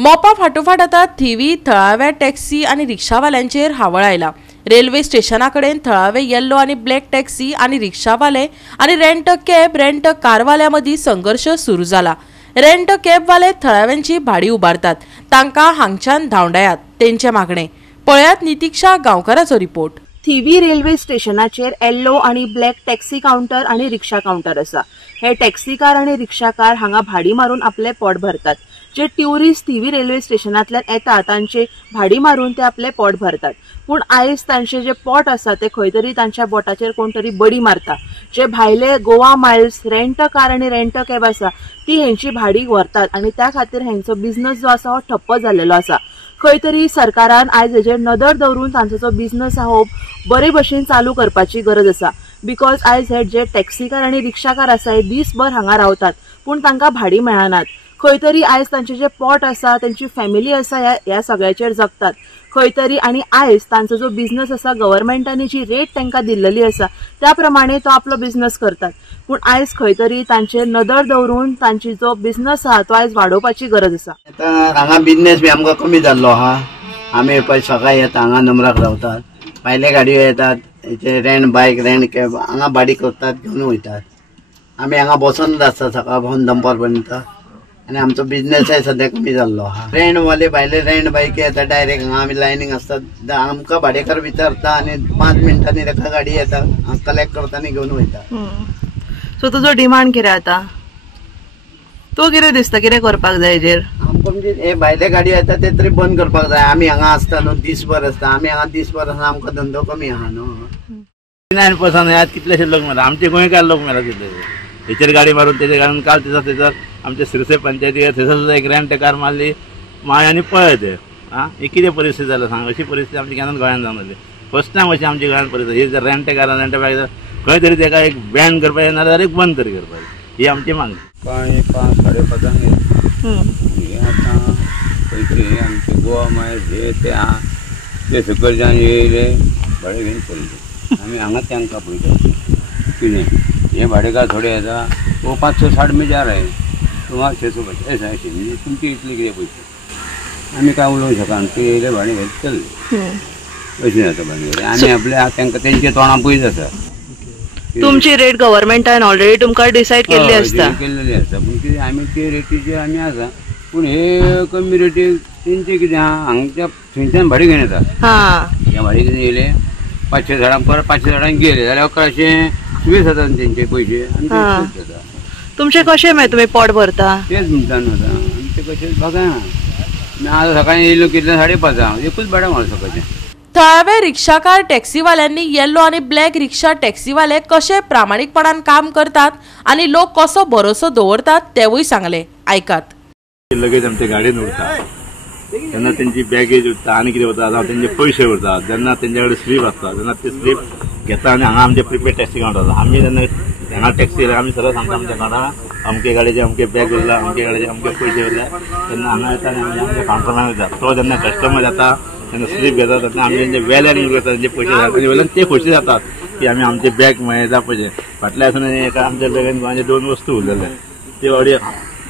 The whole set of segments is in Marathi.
मोपा फाटोफाट आता थिवी थळाव्या टॅक्सी आणि रिक्षावाल्यांचेर हावळ आयला। रेल्वे स्टेशनाकडेन थळावे येल्लो आणि ब्लॅक टॅक्सी आणि रिक्षावाले आणि रेंट कॅब रेंट कारवाल्या मदी संघर्ष सुरू जाला। रेंट कॅबवाले थळाव्यांची भाडी उबारतात, तांकां हांगच्यान धांवडायात तेंचे मागणे। पळयात नितीक्षा गांवकाराचो रिपोर्ट। थिवी रेल्वे स्टेशनाचेर येल्लो आणि ब्लॅक टॅक्सी काउंटर आणि रिक्षा काउंटर आसा। हे टॅक्सी कार आणि रिक्षा कार हांगा भाडी मारून आपले पोट भरतात। जे ट्युरिस्ट थिवी रेल्वे स्टेशनांतल्यान येतात तांचे भाडी मारून ते आपले पोट भरतात। पण आयज तांचे जे पोट आसा ते खंय तरी तांच्या बोटाचेर कोण तरी बडी मारता। जे भायले गोवा माइल्स रेंट कार आणि रेंट कॅब आसा ती हेंची भाडी व्हरतात आणि त्या खातीर हेंचो बिझनेस जो आसा हो ठप्प जाल्लो आसा। खंय तरी सरकारान आयज हेजेर नदर दवरून तांचो जो बिझनेस आहा हो बरे भशेन चालू करपाची गरज आसा। बिकॉज आयज हे जे टॅक्सी कार आणि रिक्षा कार आसा हे दीसभर हांगा रावतात पूण तांकां भाडी मेळनात। खंय तरी आयज तांचे जे पोट आसा तांची फॅमिली आसा ह्या सगळ्याचेर जगतात खंय तरी। आणि आयज तांचो जो बिझनेस आसा गव्हर्नमेंटानी जी रेट तांकां दिल्लेली आसा त्या प्रमाणे तो आपलो बिझनेस करतात। पूण आयज खंय तरी तांचेर नदर दवरून तांची जो बिझनेस आहा तो आयज वाडोवपाची गरज आसा। हांगा बिझनेस बी आमकां कमी जाल्लो आहा। आमी पळय सकाळी येता हांगा नंबराक रावतात, भायले गाडयो येतात, रेंट बायक रेंट कॅब हांगा भाडी करतात घेवन वयतात। आमी हांगा बसोनच आसता सकाळ पासून दनपार पर्यंत आणि आमचो बिझनेस आहे सध्या कमी जाल्लो आहा। रेंट वाले भायले रेंट बायक येता डायरेक्ट हांगा आमी लायनींग आसतात, आमकां भाडेकार विचारता आणि 5 मिनटांनी ताका गाडी येता कलेक्ट करता आनी घेवन वयता। सो तुजो डिमांड कितें आतां? तो कितें दिसता कितें करपाक जाय हेजेर? आमकां म्हणजे हे भायले गाडयो येता ते तरी बंद करपाक जाय। आमी हांगा आसता न्हू दीसभर आसता, आमी हांगा दीसभर आसा आमकां धंदो कमी आहा न्हू। 9% यात कितलेशे लोक मेळटा, आमचे गोंयकार लोक मेळटा कितले हेचेर गाडी मारून तेचेर गाडून काल थंयसर आमच्या सिरसे पंचायतीक थंयसर सुद्दां एक रेंट कार मारली माय आनी पळय ते ही कितें परिस्थिती जाल्या सांग। अशी परिस्थिती आमची केन्नाच गोंयांत जावनासली। फर्स्ट टायम अशी आमच्या गोंयांत परिस्थिती। ही जर रेंट कार रेंट बायक खंय तरी तेका एक बॅन करपाचें ना जाल्यार एक बंद तरी करपाचें ही आमची मागणी। 5, 5:30 हे आतां पयशे आमचे गोवा मायल्स हे ते सकलच्यान येयले भाडे घेवन चलले। आमी हांगा तांकां पळयता कितें हे भाडेकार थोडे येता वो 560 में जा रहे तुम्हाला 650 ऐसा ऐसे म्हणजे तुमचे इतले कितें पयशे आमी काय उलोवंक शकना। ते येयले भाडे घेवन चलले अशें जाता भाडे। आमी आपले तांकां तेंचे तोंडां पयस आसा। तुमची रेट गव्हर्नमेंटान ऑलरेडी तुमकां डिसायड केल्ली आसता केल्लेली आसता पूण कितें आमी ते रेटीचेर आमी आसा पूण हे कमी रेटीक तेंचे कितें आहा हांगच्या थंयच्यान भाडे घेवन येता। ह्या भाडे घेवन येयले 560 परत 560 गेले जाल्यार 1120 जाता तेंचे पयशे आनी जाता। तुमचे कशें मागीर तुमी पोट भरता? तेच म्हणटा न्हू आतां आमचे कशें बघा आज सकाळी येयलो कितले 5:30 एकूच भाडें मारलो सकाळचें। थळावे रिक्षाकार टॅक्सीवाल्यांनी येल्लो आणि ब्लॅक रिक्षा टॅक्सीवाले कशे प्रामाणिकपणान काम करतात आणि लोक कसो भरोसो दवरतात तेवूय सांगले। ऐकात। लगेच आमच्या गाडयेन उरता जेन्ना तेंची बॅगेज उरता आनी कितें उरता जावं तेंचे पयशे उरतात जेन्ना तेंचे कडेन स्लीप आसता तेन्ना ते स्लीप घेता आनी हांगा आमचे प्रिपेड टॅक्सी काउंटर आसा। आमी जेन्ना हांगा टॅक्सी येयला आमी सरळ सांगता आमच्या काउंटराक अमके गाडयेचे अमके बॅग उरला अमके गाडयेचे अमके पयशे उरला तेन्ना हांगा येता आनी आमी आमच्या काउंटरान वयता। तो जेन्ना कस्टमर येता तेन्ना स्लीप घेता तेन्ना आमी तेंचे वेल्यान करता तेंचे पयशे जातात आनी वेल्यान ते खोशी जातात की आमी आमचे बॅग मेळटा पयशे। फाटल्यासून एका आमच्या बॅगेन गोंयचे 2 वस्तू उरलेले ते ऑडी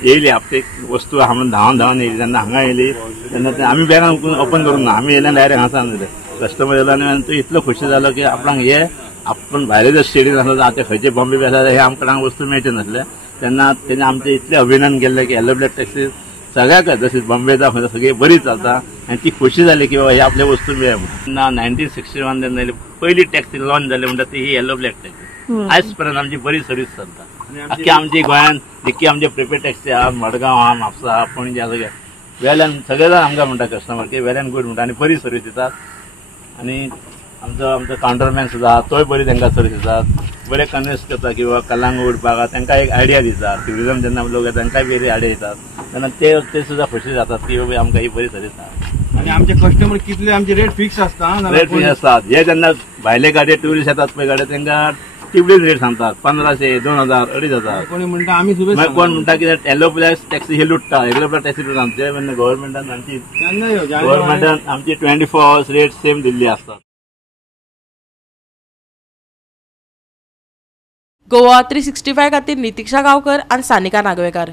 येयली आपली वस्तू आहा म्हणून धांवन येयली तेन्ना हांगा येयली तेन्ना ते आमी बॅगान ओपन करूंक ना आमी येयल्यान डायरेक्ट हांगा सांगले कस्टमर येयलो आनी तो इतलो खोशी जालो की आपणाक हे आपण भायले जर स्टेडीन आसता ते खंयचे बॉम्बे बी आसा हे आमकां वस्तू मेळचे नासले तेन्ना तेणे आमचे इतले अभिनंदन केल्ले की येल्लो ब्लॅक टॅक्सी सगळ्याक जशी बॉम्बे जावं सगळी बरी चलता आनी ती खोशी जाली की बाबा हे आपले वस्तू मेळ म्हणून। 1961 जेन्ना पयली टॅक्सी लॉन्च जाली म्हणटा ती ही येल्लो ब्लॅक टॅक्सी। आयज पर्यंत आमची बरी सर्वीस चलता। आख्खी आमची गोंयांत जितकी आमचे प्रिपेड टॅक्सी आहा मडगांव आहा म्हापसा आहा पणजे आहा वेल्यान सगळे जाण आमकां म्हणटा कस्टमर की वेल्यान गूड म्हणटा आनी बरी सर्वीस दितात। आनी आमचो काउंटरमॅन सुद्दां आहा तोय बरी तांकां सर्वीस दितात बरे कन्विन्स करता की बाबा कलांगूट बागा तांकां एक आयडिया दितात ट्युरिजम जेन्ना लोक येता तांकांय बरी आयडिया दितात तेन्ना ते सुद्दां खोशी जातात की बाबा आमकां ही बरी सर्वीस आहा। आणि आमचे कस्टमर कितले आमचे रेट फिक्स आसता रेट फिक्स आसतात। हे जेन्ना भायले गाडये टुरिस्ट येतात पळय गाडये तांकां टिबडीन रेट सांगतात 1500, 2000, 2500। कोणी म्हणटा आमी सुद्दां कोण म्हणटा की येल्लो ब्लॅक टॅक्सी हे लुटता येल्लो ब्लॅक टॅक्सी लुटता आमचे गव्हर्नमेंटान आमची 24 hours रेट सेम दिल्ली आसतात। गोवा 365 खातीर नितीक्षा गांवकर आणि सानिका नागवेकर।